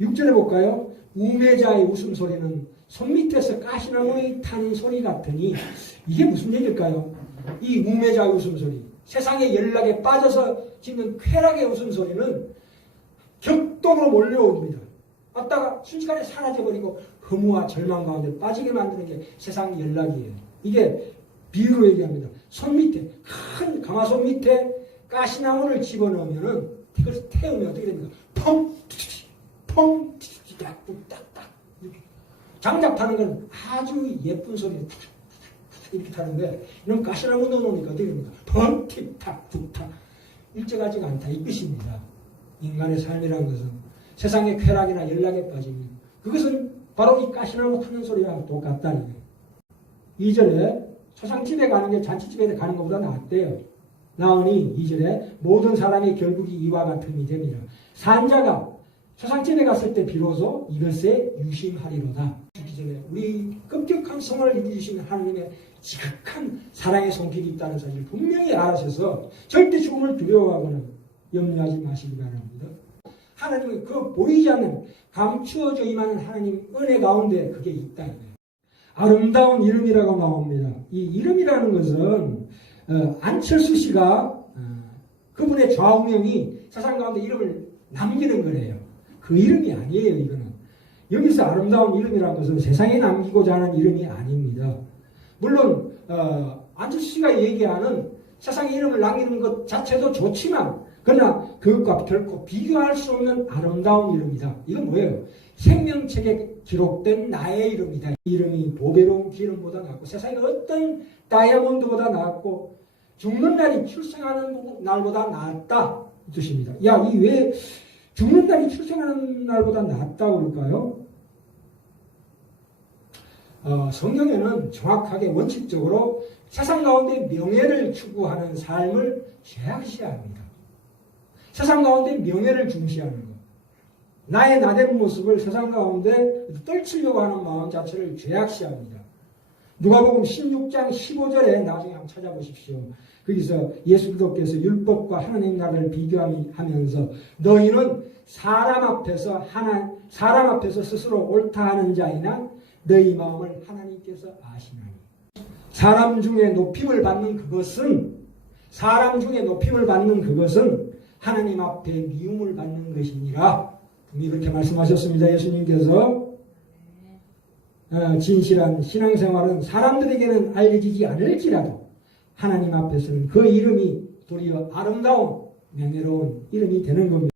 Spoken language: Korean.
6절에 볼까요? 우매자의 웃음소리는 손 밑에서 가시나무에 타는 소리 같으니 이게 무슨 얘기일까요? 이 우매자의 웃음소리 세상의 연락에 빠져서 짓는 쾌락의 웃음소리는 격동으로 몰려옵니다. 왔다가 순식간에 사라져버리고 허무와 절망 가운데 빠지게 만드는 게 세상 연락이에요. 이게 비유로 얘기합니다. 손 밑에 큰 가마솥 밑에 가시나무를 집어넣으면은 그것을 태우면 어떻게 됩니까? 펑, 튀, 펑, 튀, 딱, 딱, 이렇게. 장작 타는 건 아주 예쁜 소리, 탁, 탁, 탁 이렇게 타는데 이런 가시나무 넣어놓으니까 어떻게 됩니까? 펑, 틱, 탁, 툭, 탁. 일정하지가 않다 이 뜻입니다. 인간의 삶이라는 것은 세상의 쾌락이나 연락에 빠지면 그것은 바로 이 가시나무 타는 소리와 똑같다는 거예요. 2절에 초상집에 가는 게 잔치집에 가는 것보다 낫대요. 나오니 2절에 모든 사람이 결국이 이와 같음이 됩니다. 산자가 초상집에 갔을 때 비로소 이것에 유심하리로다. 죽기 전에 우리 급격한 성을 이루시는 하나님의 지극한 사랑의 손길이 있다는 사실을 분명히 알아셔서 절대 죽음을 두려워하고는 염려하지 마시기 바랍니다. 하나님은 그 보이지 않는 감추어져 임하는 하나님 은혜 가운데 그게 있다. 아름다운 이름이라고 나옵니다. 이 이름이라는 것은 어, 안철수 씨가 어, 그분의 좌우명이 세상 가운데 이름을 남기는 거래요. 그 이름이 아니에요. 이거는 여기서 아름다운 이름이라는 것은 세상에 남기고자 하는 이름이 아닙니다. 물론 어, 안철수 씨가 얘기하는 세상에 이름을 남기는 것 자체도 좋지만 그러나 그것과 결코 비교할 수 없는 아름다운 이름이다. 이건 뭐예요? 생명책에 기록된 나의 이름이다. 이 이름이 보배로운 기름보다 낫고 세상의 어떤 다이아몬드보다 낫고 죽는 날이 출생하는 날보다 낫다. 이 뜻입니다. 야, 이왜 죽는 날이 출생하는 날보다 낫다고 그럴까요? 어, 성경에는 정확하게 원칙적으로 세상 가운데 명예를 추구하는 삶을 제약시합니다. 세상 가운데 명예를 중시하는 것. 나의 나된 모습을 세상 가운데 떨치려고 하는 마음 자체를 죄악시합니다. 누가복음 16장 15절에 나중에 한번 찾아보십시오. 거기서 예수 그리스도께서 율법과 하나님 나라를 비교하면서 너희는 사람 앞에서 하나 사람 앞에서 스스로 옳다 하는 자이나 너희 마음을 하나님께서 아시나니 사람 중에 높임을 받는 그것은 사람 중에 높임을 받는 그것은 하나님 앞에 미움을 받는 것이니라 이렇게 말씀하셨습니다. 예수님께서 어, 진실한 신앙생활은 사람들에게는 알려지지 않을지라도 하나님 앞에서는 그 이름이 도리어 아름다운 명예로운 이름이 되는 겁니다.